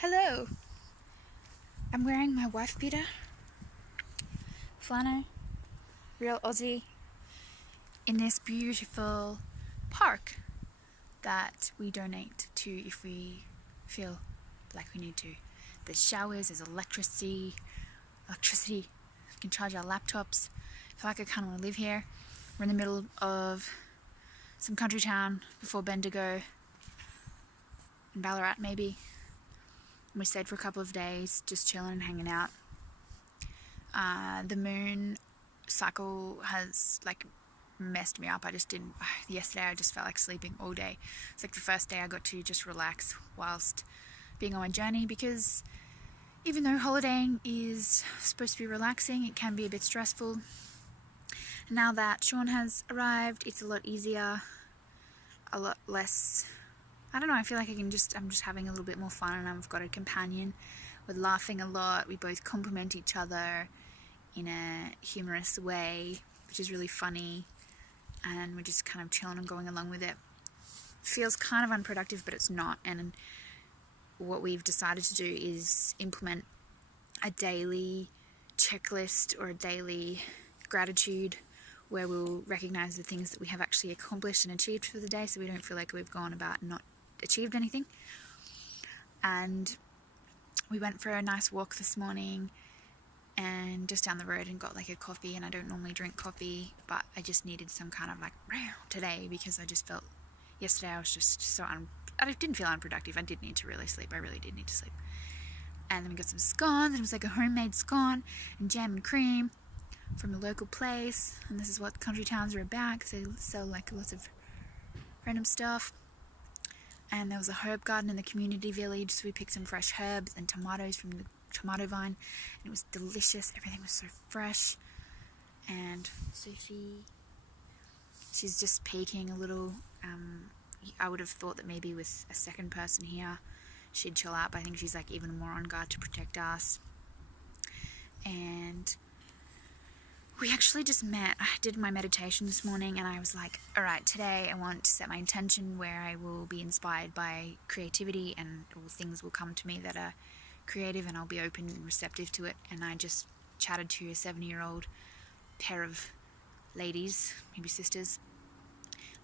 Hello! I'm wearing my wife beater, flannel, real Aussie, in this beautiful park that we donate to if we feel like we need to. There's showers, there's electricity, we can charge our laptops. I feel like I kind of want to live here. We're in the middle of some country town before Bendigo, in Ballarat maybe. We stayed for a couple of days, just chilling and hanging out. The moon cycle has messed me up. Yesterday I just felt like sleeping all day. It's like the first day I got to just relax whilst being on my journey, because even though holidaying is supposed to be relaxing, it can be a bit stressful. Now that Sean has arrived, it's a lot easier, a lot less, I don't know, I feel like I'm just having a little bit more fun, and I've got a companion. We're laughing a lot, we both compliment each other in a humorous way, which is really funny, and we're just kind of chilling and going along with it. Feels kind of unproductive, but it's not, and what we've decided to do is implement a daily checklist or a daily gratitude where we'll recognize the things that we have actually accomplished and achieved for the day, so we don't feel like we've gone about and not achieved anything. And we went for a nice walk this morning and just down the road and got a coffee, and I don't normally drink coffee, but I just needed some kind of today, because I just felt yesterday I was just so I didn't feel unproductive. I did need to really sleep. I really did need to sleep. And then we got some scones, and it was like a homemade scone and jam and cream from a local place, and this is what country towns are about, because they sell lots of random stuff. And there was a herb garden in the community village, so we picked some fresh herbs and tomatoes from the tomato vine, and it was delicious. Everything was so fresh. And Sophie, she's just peeking a little. I would have thought that maybe with a second person here she'd chill out, but I think she's even more on guard to protect us. And we actually just met. I did my meditation this morning, and I was like, alright, today I want to set my intention where I will be inspired by creativity, and all things will come to me that are creative, and I'll be open and receptive to it. And I just chatted to a 70-year-old pair of ladies, maybe sisters.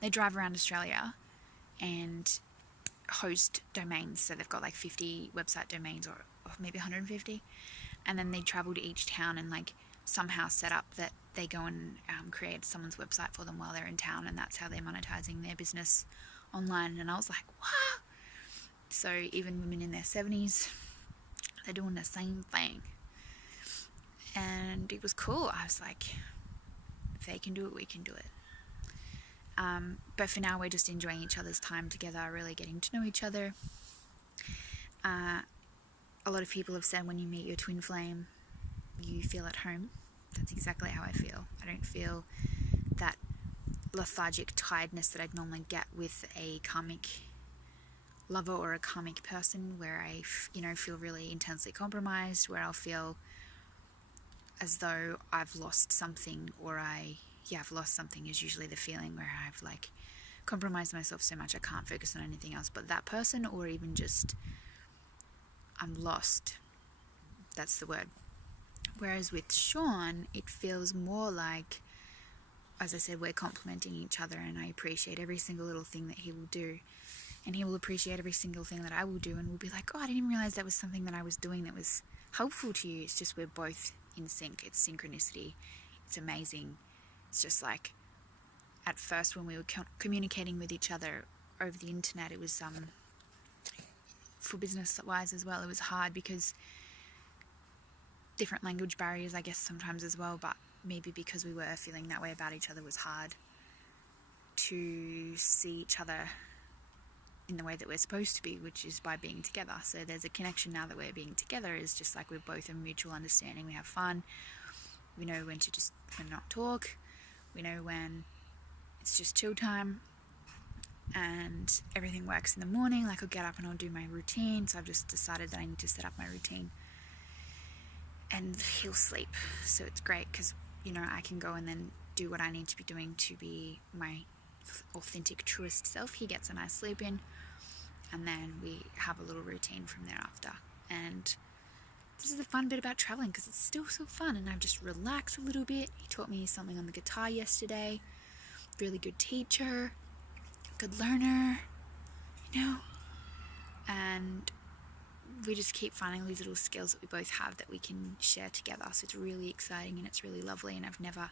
They drive around Australia and host domains, so they've got 50 website domains, or maybe 150, and then they travel to each town and somehow set up that they go and create someone's website for them while they're in town, and that's how they're monetizing their business online. And I was like, wow! So even women in their 70s, they're doing the same thing, and it was cool. I was like, if they can do it, we can do it. But for now, we're just enjoying each other's time together, really getting to know each other. A lot of people have said when you meet your twin flame, you feel at home. That's exactly how I feel. I don't feel that lethargic tiredness that I'd normally get with a karmic lover or a karmic person, where I feel really intensely compromised, where I'll feel as though I've lost something, or I've lost something is usually the feeling, where I've compromised myself so much I can't focus on anything else but that person, or even just I'm lost. That's the word. Whereas with Sean, it feels more like, as I said, we're complementing each other, and I appreciate every single little thing that he will do, and he will appreciate every single thing that I will do, and we'll be like, oh, I didn't even realize that was something that I was doing that was helpful to you. It's just we're both in sync. It's synchronicity. It's amazing. It's just at first when we were communicating with each other over the internet, it was for business wise as well, it was hard because different language barriers, I guess, sometimes as well, but maybe because we were feeling that way about each other, was hard to see each other in the way that we're supposed to be, which is by being together. So there's a connection now that we're being together. Is just we're both in mutual understanding. We have fun. We know when to just not talk. We know when it's just chill time, and everything works in the morning. I'll get up and I'll do my routine. So I've just decided that I need to set up my routine, and he'll sleep. So it's great because I can go and then do what I need to be doing to be my authentic, truest self. He gets a nice sleep in, and then we have a little routine from thereafter. And this is the fun bit about traveling, because it's still so fun, and I've just relaxed a little bit. He taught me something on the guitar yesterday. Really good teacher, good learner, and we just keep finding these little skills that we both have that we can share together. So it's really exciting and it's really lovely, and I've never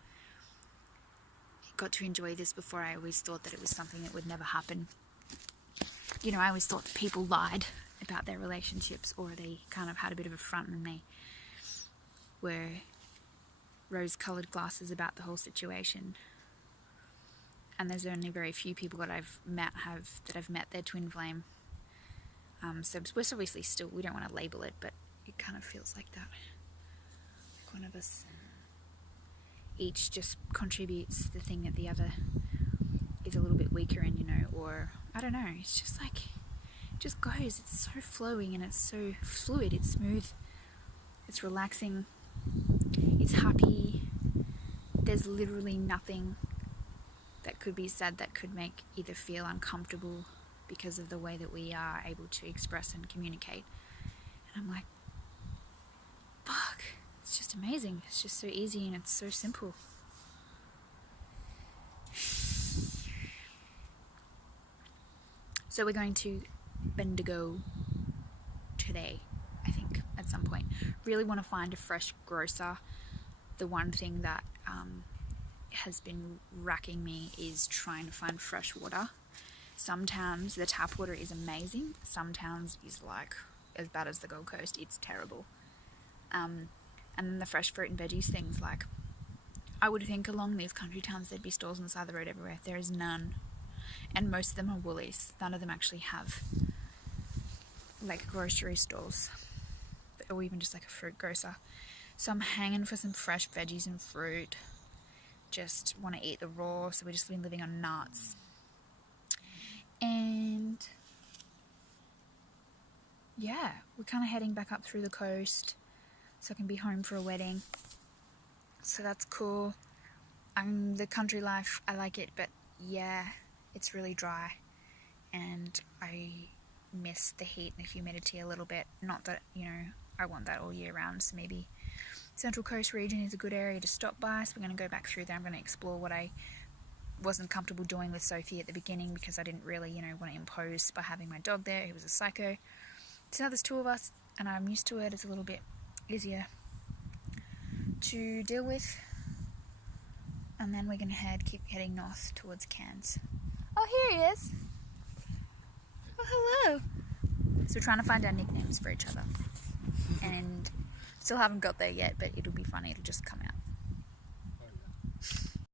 got to enjoy this before. I always thought that it was something that would never happen. I always thought that people lied about their relationships, or they kind of had a bit of a front and they were rose-coloured glasses about the whole situation. And there's only very few people that I've met their twin flame. So we're obviously still, we don't want to label it, but it kind of feels like that. Like one of us each just contributes the thing that the other is a little bit weaker in, or I don't know. It's just like, it just goes. It's so flowing and it's so fluid. It's smooth. It's relaxing. It's happy. There's literally nothing that could be said that could make either feel uncomfortable, because of the way that we are able to express and communicate. And I'm like, fuck, it's just amazing. It's just so easy and it's so simple. So we're going to Bendigo today, I think, at some point. Really want to find a fresh grocer. The one thing that has been racking me is trying to find fresh water. Some towns, the tap water is amazing. Some towns is like as bad as the Gold Coast. It's terrible. And then the fresh fruit and veggies things, like, I would think along these country towns there'd be stores on the side of the road everywhere. There is none. And most of them are Woolies. None of them actually have like grocery stores, or even just like a fruit grocer. So I'm hanging for some fresh veggies and fruit. Just want to eat the raw, so we've just been living on nuts. And yeah, we're kind of heading back up through the coast so I can be home for a wedding. So that's cool. The country life, I like it, but yeah, it's really dry. And I miss the heat and the humidity a little bit. Not that, I want that all year round, so maybe Central Coast region is a good area to stop by. So we're going to go back through there. I'm going to explore what I wasn't comfortable doing with Sophie at the beginning, because I didn't really, want to impose by having my dog there. He was a psycho. So now there's two of us, and I'm used to it. It's a little bit easier to deal with. And then we're going to keep heading north towards Cairns. Oh, here he is. Oh, hello. So we're trying to find our nicknames for each other. And still haven't got there yet, but it'll be funny. It'll just come out.